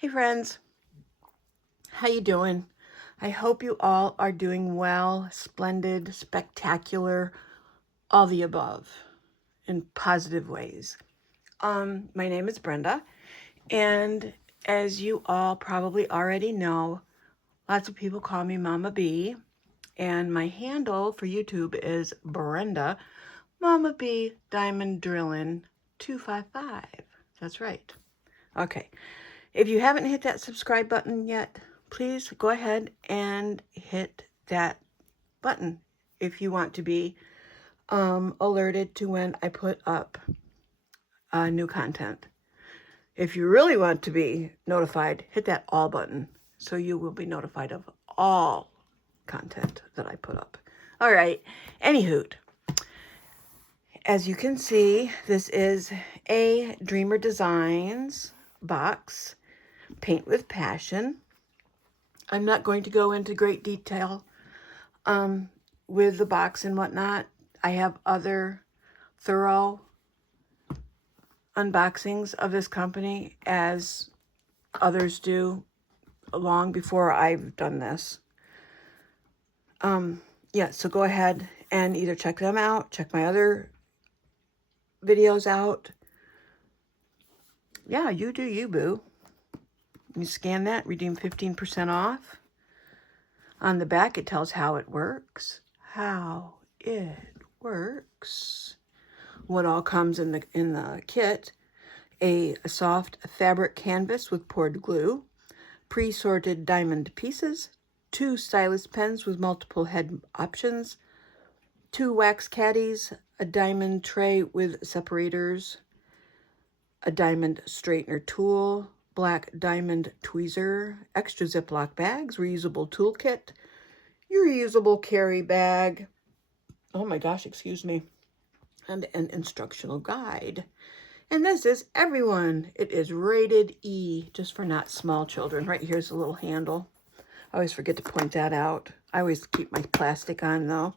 Hey friends, how you doing? I hope you all are doing well, splendid, spectacular, all the above in positive ways. My name is Brenda, and as you all probably already know, lots of people call me Mama B, and my handle for YouTube is Brenda Mama B Diamond Drillin' 255. That's right. Okay. If you haven't hit that subscribe button yet, please go ahead and hit that button if you want to be alerted to when I put up new content. If you really want to be notified, hit that all button so you will be notified of all content that I put up. All right, anywho, as you can see, this is a Dreamer Designs box, Paint with Passion. I'm not going to go into great detail with the box and whatnot. I have other thorough unboxings of this company, as others do, long before I've done this. Yeah, so go ahead and either check them out, check my other videos out. Yeah, you do you, boo. You scan that, redeem 15% off. On the back, it tells how it works. What all comes in the kit: a soft fabric canvas with poured glue, pre-sorted diamond pieces, 2 stylus pens with multiple head options, 2 wax caddies, a diamond tray with separators, a diamond straightener tool, black diamond tweezer, extra Ziploc bags, reusable toolkit, your reusable carry bag, oh my gosh, excuse me, and an instructional guide. And this is everyone. It is rated E, just for not small children. Right here's a little handle. I always forget to point that out. I always keep my plastic on though.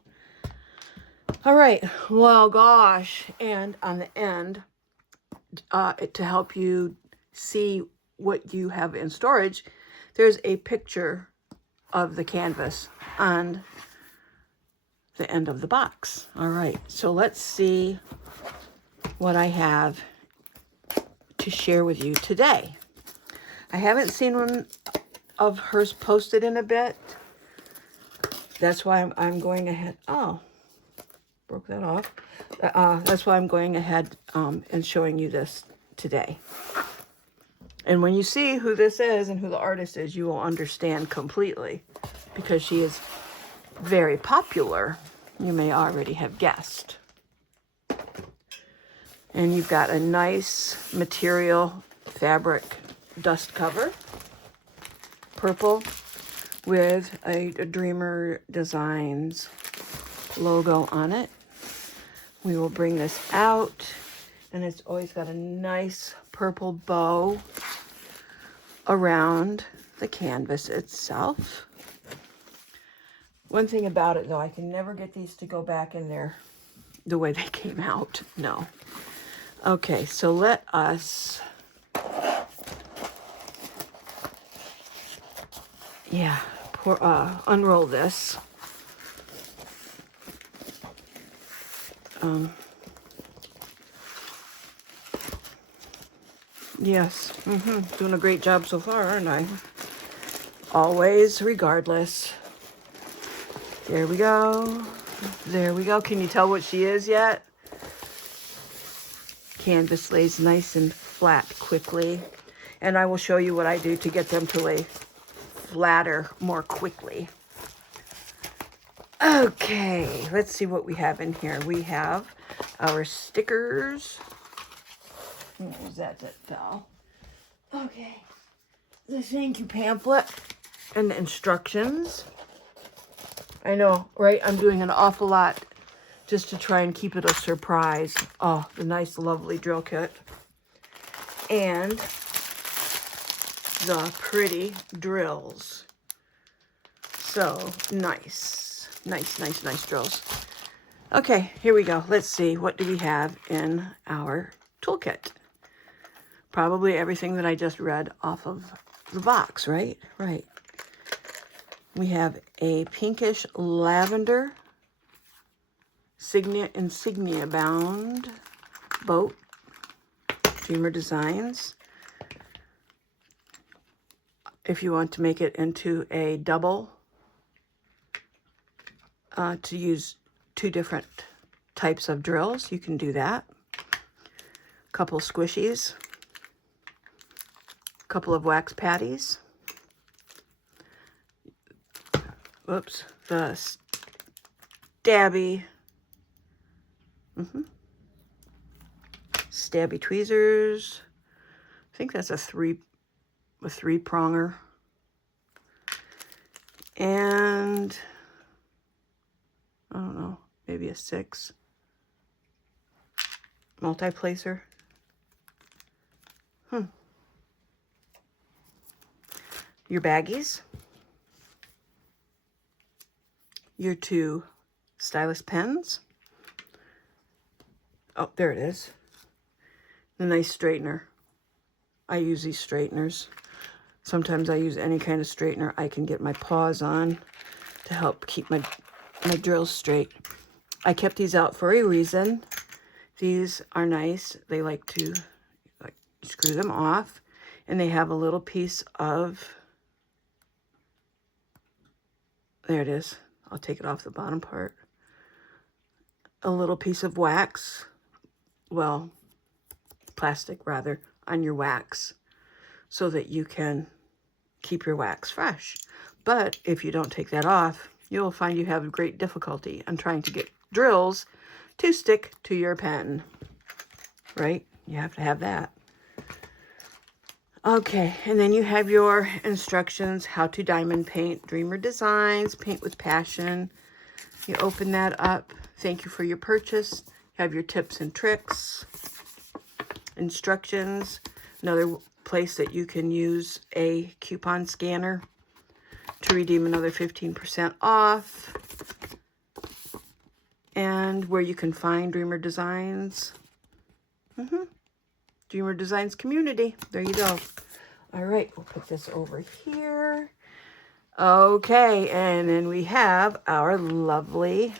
All right, well, gosh, and on the end, to help you see what you have in storage, there's a picture of the canvas on the end of the box. All right, so let's see what I have to share with you today. I haven't seen one of hers posted in a bit. That's why I'm going ahead. Oh, broke that off. That's why I'm going ahead and showing you this today. And when you see who this is and who the artist is, you will understand completely, because she is very popular. You may already have guessed. And you've got a nice material fabric dust cover, purple, with a Dreamer Designs logo on it. We will bring this out, and it's always got a nice purple bow around the canvas itself. One thing about it, though, I can never get these to go back in there the way they came out. No. Okay, so let us, unroll this. Yes, doing a great job so far, aren't I? Always, regardless. There we go. There we go. Can you tell what she is yet? Canvas lays nice and flat quickly. And I will show you what I do to get them to lay flatter more quickly. Okay, let's see what we have in here. We have our stickers. Where's that fell? Okay. The thank you pamphlet and the instructions. I know, right? I'm doing an awful lot just to try and keep it a surprise. Oh, the nice, lovely drill kit. And the pretty drills. So, nice. Nice drills. Okay, here we go. Let's see. What do we have in our toolkit? Probably everything that I just read off of the box, right? Right. We have a pinkish lavender insignia bound boat, Dreamer Designs. If you want to make it into a double, to use 2 different types of drills, you can do that. Couple squishies, couple of wax patties. Whoops, the stabby, stabby tweezers. I think that's a three pronger. And I don't know, maybe a 6 multi-placer. Your baggies. Your 2 stylus pens. Oh, there it is. The nice straightener. I use these straighteners. Sometimes I use any kind of straightener I can get my paws on to help keep my drills straight. I kept these out for a reason. These are nice. They like to screw them off, and they have a little piece of, there it is. I'll take it off the bottom part. A little piece of wax, well, plastic rather, on your wax so that you can keep your wax fresh. But if you don't take that off, you'll find you have great difficulty on trying to get drills to stick to your pen, right? You have to have that. Okay, and then you have your instructions, how to diamond paint, Dreamer Designs, paint with passion. You open that up. Thank you for your purchase. You have your tips and tricks, instructions, another place that you can use a coupon scanner to redeem another 15% off, and where you can find Dreamer Designs. Dreamer Designs community. There you go. All right, we'll put this over here. Okay, and then we have our lovely,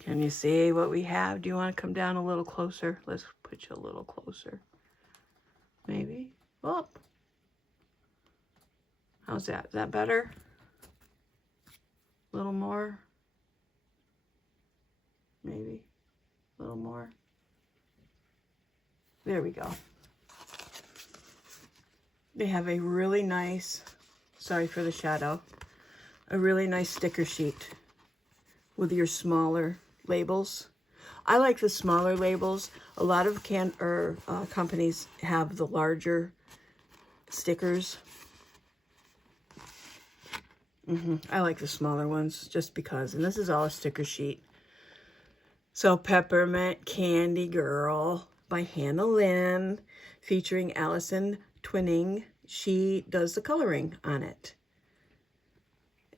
can you see what we have? Do you want to come down a little closer? Let's put you a little closer. Maybe. Oh. How's that? Is that better? A little more? Maybe. A little more. There we go. They have a really nice, sorry for the shadow, a really nice sticker sheet with your smaller labels. I like the smaller labels. A lot of companies have the larger stickers. I like the smaller ones just because. And this is all a sticker sheet. So Peppermint Candy Girl by Hannah Lynn, featuring Allison Twinning. She does the coloring on it.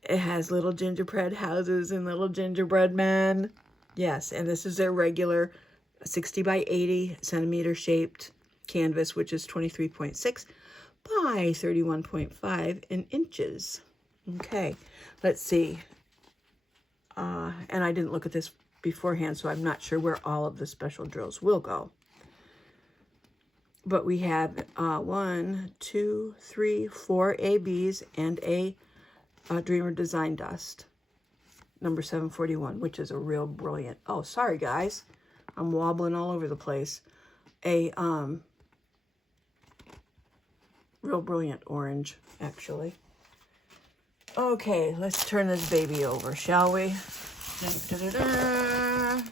It has little gingerbread houses and little gingerbread men. Yes, and this is their regular 60 by 80 centimeter shaped canvas, which is 23.6 by 31.5 in inches. Okay, let's see. And I didn't look at this beforehand, so I'm not sure where all of the special drills will go. But we have 1, 2, 3, 4 ABs and a Dreamer Design Dust, number 741, which is a real brilliant, oh, sorry guys, I'm wobbling all over the place. A real brilliant orange, actually. Okay, let's turn this baby over, shall we? Da-da-da-da.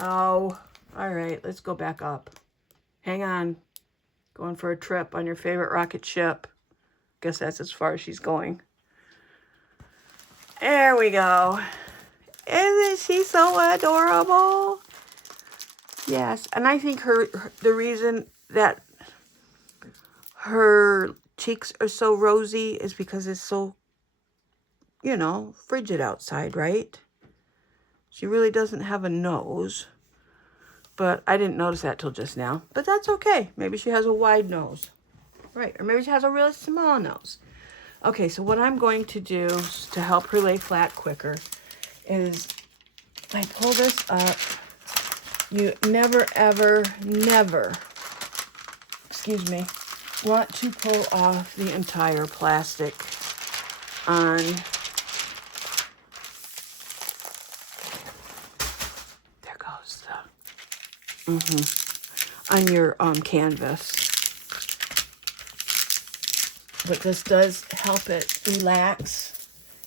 Oh, all right, let's go back up. Hang on. Going for a trip on your favorite rocket ship. Guess that's as far as she's going. There we go. Isn't she so adorable? Yes, and I think the reason that her cheeks are so rosy is because it's so, you know, frigid outside, right? She really doesn't have a nose. But I didn't notice that till just now. But that's okay. Maybe she has a wide nose. Right, or maybe she has a really small nose. Okay, so what I'm going to do to help her lay flat quicker is I pull this up. You never, ever, never, excuse me, want to pull off the entire plastic on there goes the on your canvas. But this does help it relax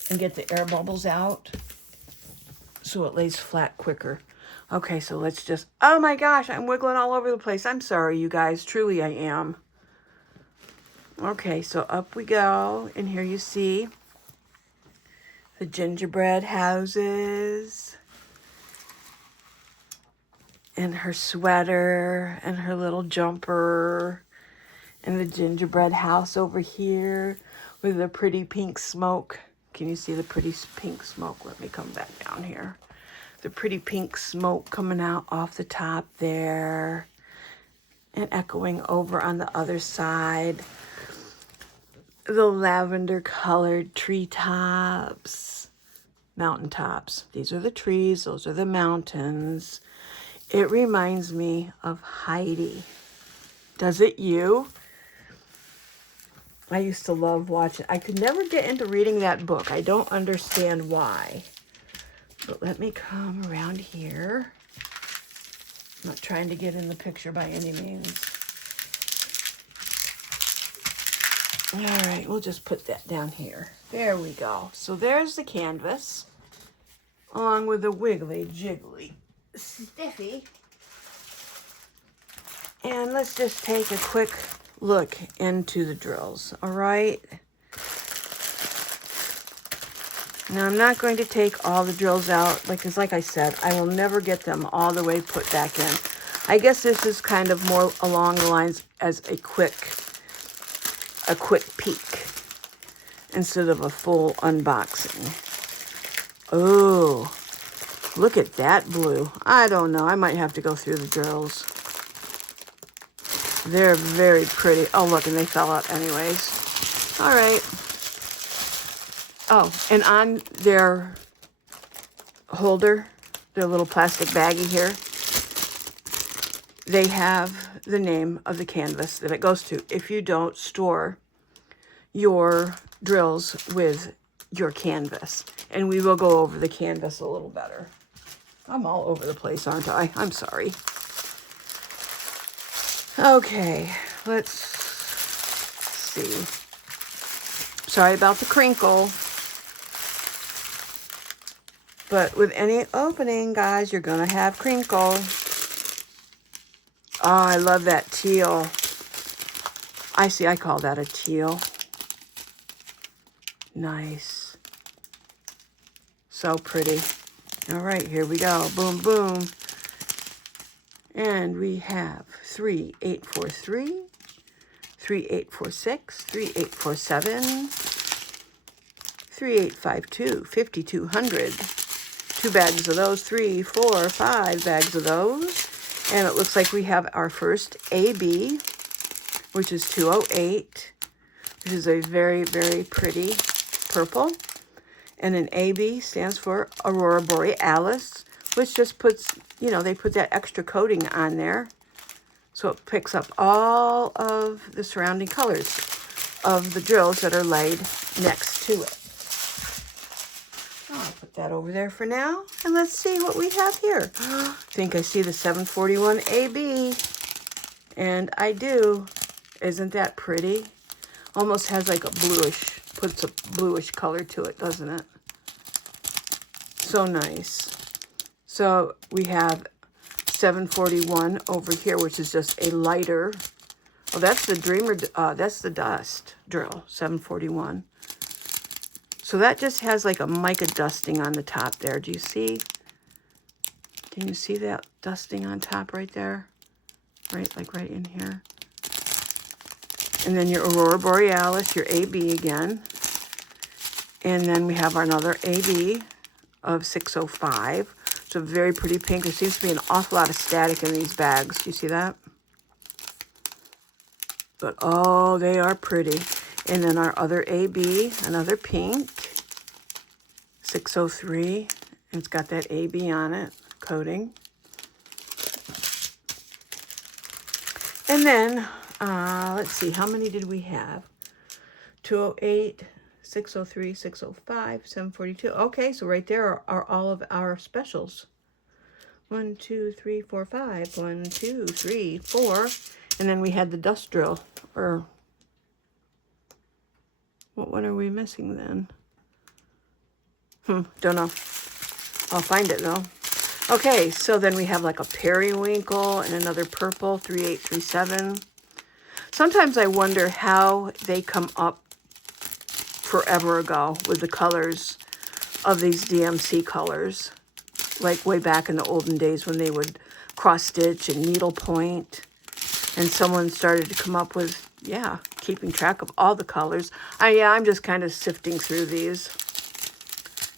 and get the air bubbles out so it lays flat quicker. Okay, so let's just, oh my gosh, I'm wiggling all over the place. I'm sorry, you guys, truly I am. Okay, so up we go, and here you see the gingerbread houses, and her sweater, and her little jumper, and the gingerbread house over here with the pretty pink smoke. Can you see the pretty pink smoke? Let me come back down here. The pretty pink smoke coming out off the top there and echoing over on the other side. The lavender colored treetops, mountaintops. These are the trees, those are the mountains. It reminds me of Heidi. Does it you? I used to love watching. I could never get into reading that book. I don't understand why. But let me come around here. I'm not trying to get in the picture by any means. All right, we'll just put that down here. There we go. So there's the canvas, along with the wiggly, jiggly, stiffy. And let's just take a quick look into the drills, all right? Now, I'm not going to take all the drills out, because like I said, I will never get them all the way put back in. I guess this is kind of more along the lines as a quick peek instead of a full unboxing. Oh, look at that blue. I don't know. I might have to go through the drills. They're very pretty. Oh, look, and they fell out anyways. All right. Oh, and on their holder, their little plastic baggie here, they have the name of the canvas that it goes to if you don't store your drills with your canvas. And we will go over the canvas a little better. I'm all over the place, aren't I? I'm sorry. Okay, let's see. Sorry about the crinkle. But with any opening, guys, you're going to have crinkle. Oh, I love that teal. I call that a teal. Nice. So pretty. All right, here we go. Boom, boom. And we have 3843, 3846, 3847, 3852, 5200. 2 bags of those, 3, 4, 5 bags of those. And it looks like we have our first AB, which is 208, which is a very, very pretty purple. And an AB stands for Aurora Borealis, which just puts, you know, they put that extra coating on there. So it picks up all of the surrounding colors of the drills that are laid next to it. I'll put that over there for now. And let's see what we have here. I think I see the 741 AB. And I do. Isn't that pretty? Almost has like a bluish, puts a bluish color to it, doesn't it? So nice. So we have 741 over here, which is just a lighter. Oh, that's the Dreamer, that's the dust drill, 741. So that just has like a mica dusting on the top there. Do you see? Can you see that dusting on top right there? Right, like right in here. And then your Aurora Borealis, your AB again. And then we have another AB of 605. It's a very pretty pink. There seems to be an awful lot of static in these bags. Do you see that? but oh, they are pretty. And then our other AB, another pink, 603. And it's got that AB on it, coating. And then, let's see, how many did we have? 208, 603, 605, 742. Okay, so right there are all of our specials. 1, 2, 3, 4, 5. 1, 2, 3, 4. And then we had the dust drill. Or what one are we missing then? Don't know. I'll find it though. Okay, so then we have like a periwinkle and another purple, 3837. Sometimes I wonder how they come up forever ago with the colors of these DMC colors. Like way back in the olden days when they would cross stitch and needle point. And someone started to come up with, yeah, keeping track of all the colors. I'm just kind of sifting through these.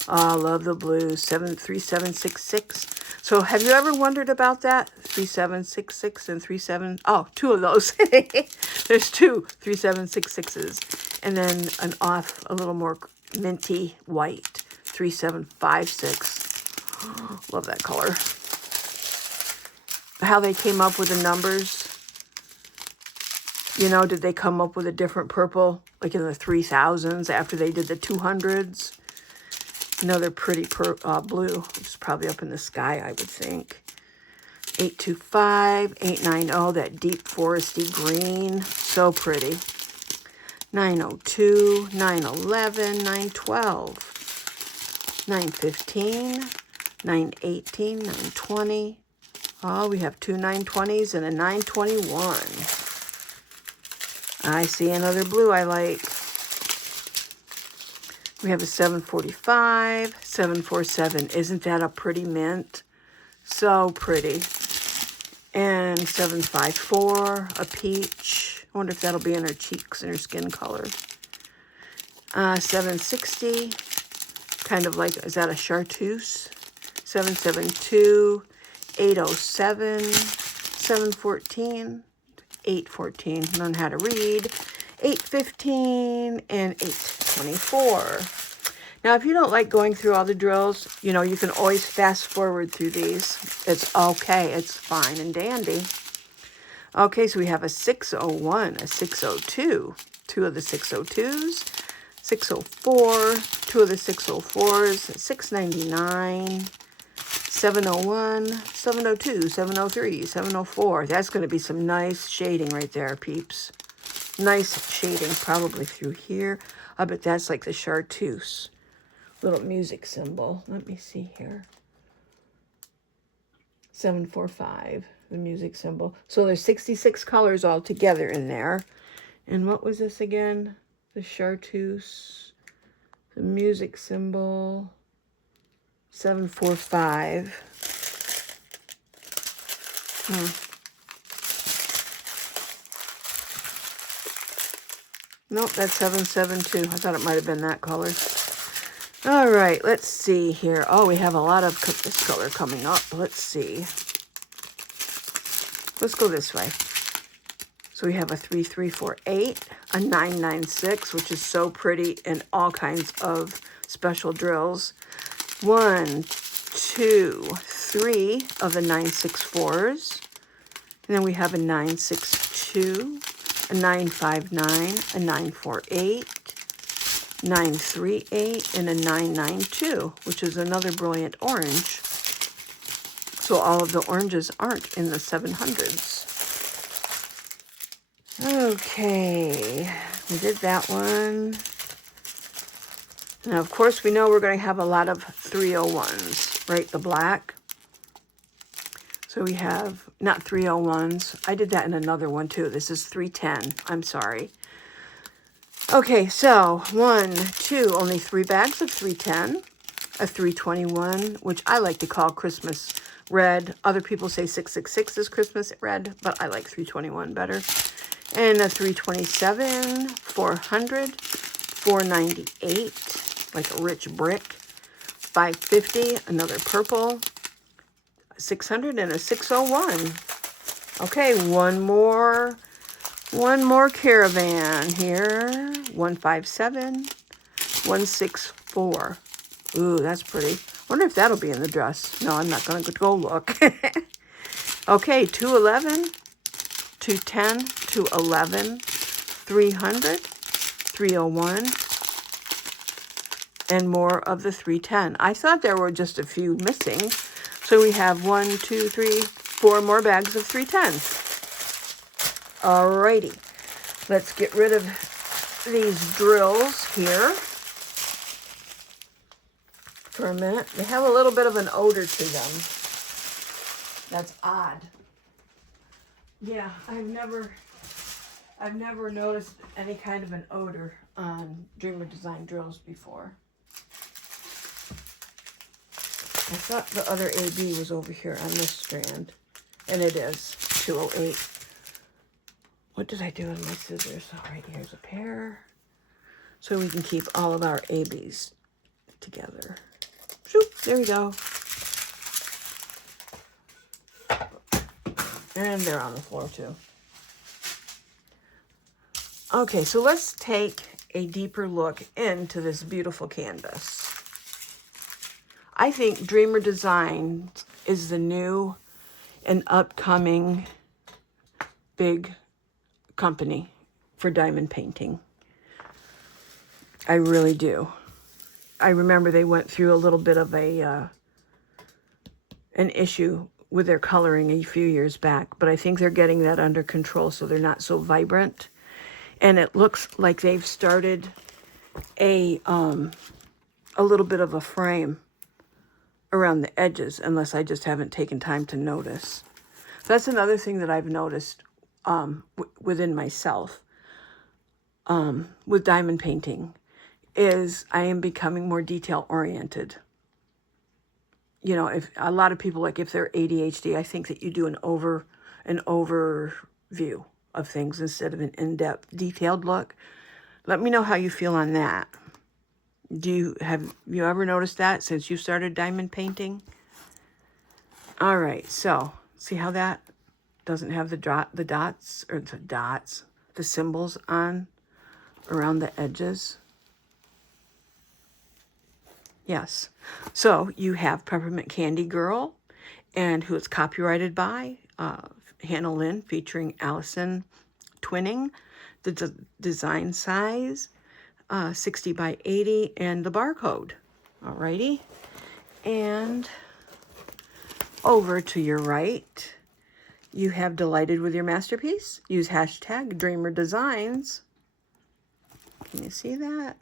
Oh, I love the blue, 3766. So have you ever wondered about that? 3766 and 37, oh, two of those. There's two 3766s. And then a little more minty white, 3756. Love that color. How they came up with the numbers. You know, did they come up with a different purple, like in the 3000s after they did the 200s? Another pretty blue, which is probably up in the sky, I would think. 825, 890, that deep foresty green. So pretty. 902, 911, 912, 915, 918, 920. Oh, we have two 920s and a 921. I see another blue I like. We have a 745, 747. Isn't that a pretty mint? So pretty. And 754, a peach. I wonder if that'll be in her cheeks and her skin color. 760, kind of like, is that a chartreuse? 772, 807, 714, 814, learn how to read, 815, and 824. Now, if you don't like going through all the drills, you know, you can always fast forward through these. It's okay. It's fine and dandy. Okay, so we have a 601, a 602, two of the 602s, 604, two of the 604s, 699, 701, 702, 703, 704. That's going to be some nice shading right there, peeps. Nice shading probably through here. I bet that's like the chartreuse. Little music symbol. Let me see here. 745, the music symbol. So there's 66 colors all together in there. And what was this again? The chartreuse, the music symbol, 745. Nope, that's 772. I thought it might have been that color. All right, let's see here. Oh, we have a lot of this color coming up. Let's see. Let's go this way. So we have a 3348, a 996, which is so pretty, and all kinds of special drills. 1, 2, 3 of the 964s. And then we have a 962, a 959, a 948, 938, and a 992, which is another brilliant orange. So all of the oranges aren't in the 700s. Okay, we did that one. Now, of course, we know we're going to have a lot of 301s, right? The black. So we have, not 301s. I did that in another one, too. This is 310. I'm sorry. Okay, so 1, 2, only 3 bags of 310. A 321, which I like to call Christmas red. Other people say 666 is Christmas red, but I like 321 better. And a 327, 400, 498, like a rich brick. 550, another purple. 600 and a 601. Okay, one more One more caravan here. 157, 164. Ooh, that's pretty. Wonder if that'll be in the dress. No, I'm not going to go look. Okay, 211, 210, 211, 300, 301, and more of the 310. I thought there were just a few missing. So we have 1, 2, 3, 4 more bags of 310. Alrighty, let's get rid of these drills here for a minute. They have a little bit of an odor to them. That's odd. Yeah, I've never noticed any kind of an odor on Dreamer Design drills before. I thought the other AB was over here on this strand, and it is 208. What did I do with my scissors? All right, here's a pair, so we can keep all of our ABs together. Shoop, there we go. And they're on the floor too. Okay, so let's take a deeper look into this beautiful canvas. I think Dreamer Design is the new and upcoming big company for diamond painting. I really do. I remember they went through a little bit of an issue with their coloring a few years back, but I think they're getting that under control so they're not so vibrant. And it looks like they've started a little bit of a frame around the edges, unless I just haven't taken time to notice. That's another thing that I've noticed within myself with diamond painting, is I am becoming more detail oriented. You know, if a lot of people, like if they're ADHD, I think that you do an overview of things instead of an in-depth detailed look. Let me know how you feel on that. Have you ever noticed that since you started diamond painting? All right, so see how that doesn't have the symbols on around the edges? Yes. So you have Peppermint Candy Girl, and who it's copyrighted by Hannah Lynn, featuring Allison twinning. The design size, 60 by 80, and the barcode. Alrighty. And over to your right, you have Delighted with Your Masterpiece. Use hashtag Dreamer Designs. Can you see that?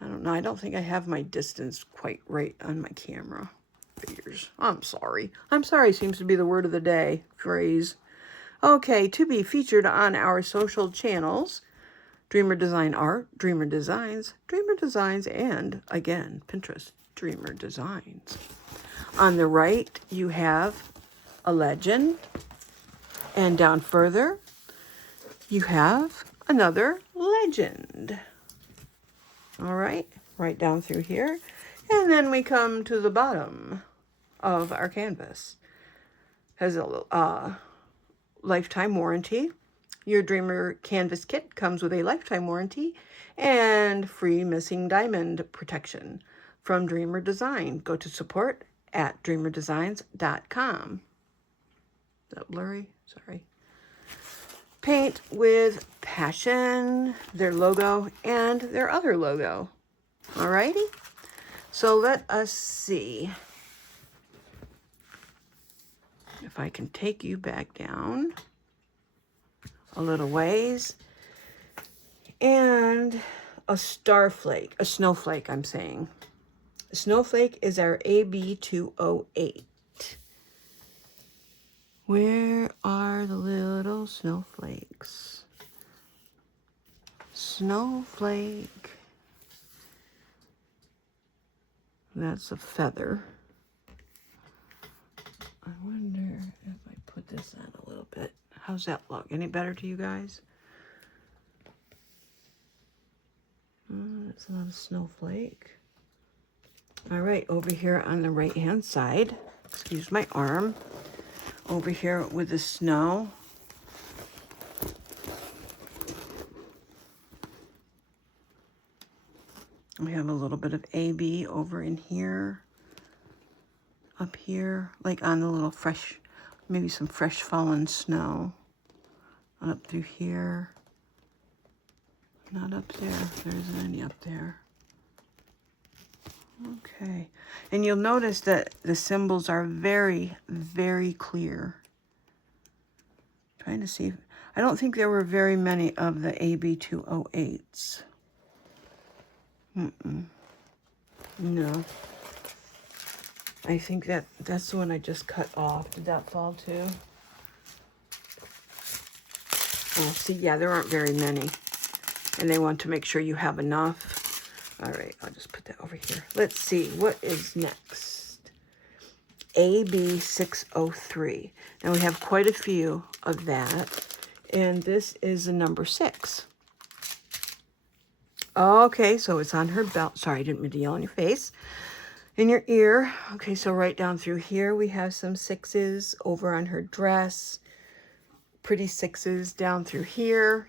I don't know. I don't think I have my distance quite right on my camera. Figures. I'm sorry. I'm sorry seems to be the word of the day phrase. Okay, to be featured on our social channels: Dreamer Design Art, Dreamer Designs, and again, Pinterest, Dreamer Designs. On the right, you have a legend, and down further, you have another legend. All right, right down through here, and then we come to the bottom of our canvas. Has a lifetime warranty. Your Dreamer Canvas Kit comes with a lifetime warranty and free missing diamond protection from Dreamer Design. Go to support@dreamerdesigns.com. Is that blurry? Sorry. Paint with passion, their logo, and their other logo. Alrighty. So let us see if I can take you back down a little ways. And a snowflake, I'm saying. A snowflake is our AB208. Where are the little snowflakes? Snowflake. That's a feather. I wonder if I put this on a little bit. How's that look? Any better to you guys? It's not a snowflake. All right, over here on the right-hand side, excuse my arm, over here with the snow, We have a little bit of AB over in here, up here, like on the little fresh, maybe some fresh fallen snow. Up through here. Not up there. There isn't any up there. Okay. And you'll notice that the symbols are very, very clear. Trying to see. I don't think there were very many of the AB208s. No. I think that's the one I just cut off. Did that fall too? Oh, see, yeah, there aren't very many. And they want to make sure you have enough. All right, I'll just put that over here. Let's see, what is next? AB603. Now we have quite a few of that. And this is the number 6. Okay, so it's on her belt. Sorry, I didn't mean to yell in your face. In your ear. Okay, so right down through here we have some 6s over on her dress. Pretty 6s down through here.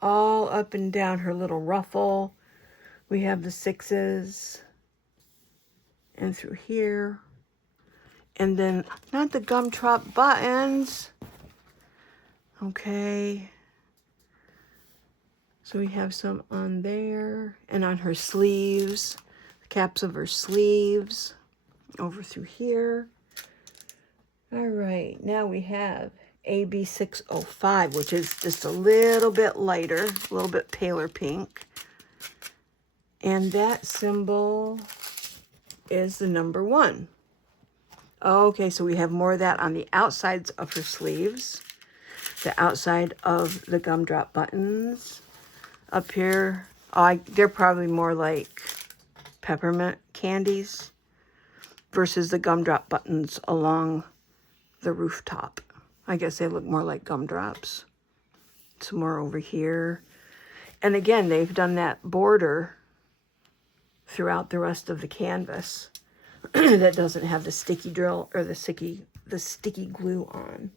All up and down her little ruffle. We have the 6s. And through here. And then, not the gumdrop buttons. Okay. So we have some on there. And on her sleeves. The caps of her sleeves. Over through here. All right. Now we have AB605, which is just a little bit lighter. A little bit paler pink. And that symbol is the number 1. Okay, so we have more of that on the outsides of her sleeves. The outside of the gumdrop buttons. Up here, they're probably more like peppermint candies versus the gumdrop buttons along the rooftop. I guess they look more like gumdrops. Some more over here. And again, they've done that border throughout the rest of the canvas that doesn't have the sticky drill or the sticky glue on.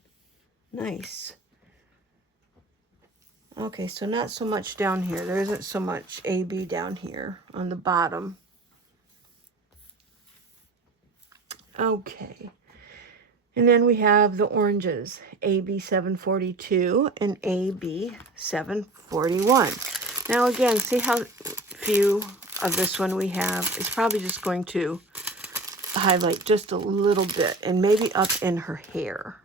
Nice. Okay, so not so much down here. There isn't so much AB down here on the bottom. Okay. And then we have the oranges, AB742 and AB741. Now again, see how few of this one we have? It's probably just going to highlight just a little bit and maybe up in her hair,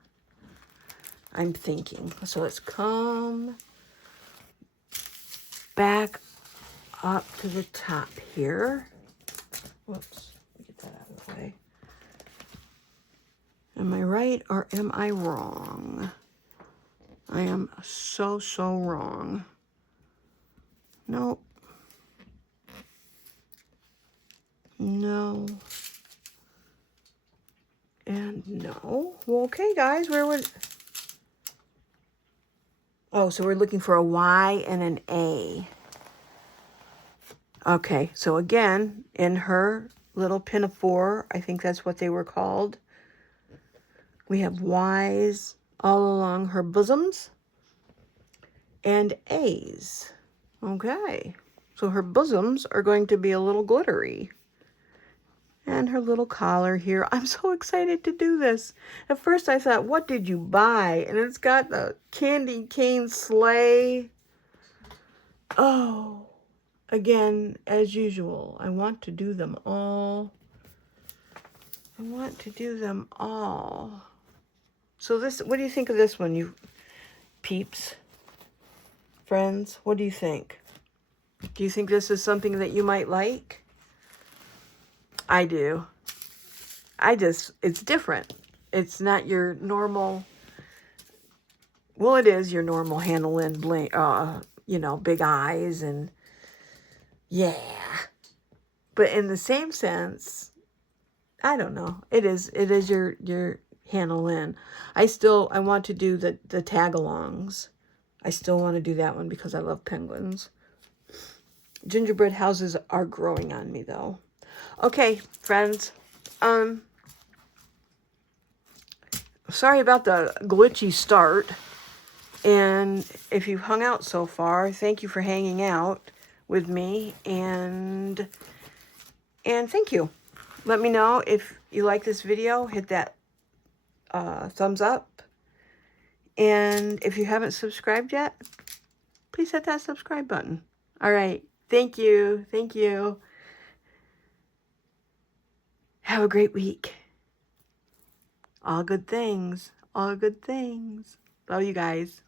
I'm thinking. So let's come back up to the top here. Whoops, get that out of the way. Am I right or am I wrong? I am so wrong. Nope. No. And no. Well, okay, guys, where would... Oh, so we're looking for a Y and an A. Okay, so again, in her little pinafore, I think that's what they were called. We have Y's all along her bosoms and A's. Okay, so her bosoms are going to be a little glittery. And her little collar here. I'm so excited to do this. At first I thought, what did you buy? And it's got the candy cane sleigh. Oh, again, as usual, I want to do them all. I want to do them all. So this, what do you think of this one, you peeps? Friends, what do you think? Do you think this is something that you might like? I do. It's different. It's not your normal, well, it is your normal Hannah Lynn bling, you know, big eyes and yeah. But in the same sense, I don't know. It is your Hannah Lynn. I want to do the tag-alongs. I still want to do that one because I love penguins. Gingerbread houses are growing on me though. Okay, friends. Sorry about the glitchy start. And if you've hung out so far, thank you for hanging out. with me, and thank you. Let me know if you like this video. Hit that thumbs up. And if you haven't subscribed yet, please hit that subscribe button. All right. Thank you. Thank you. Have a great week. All good things. All good things. Love you guys.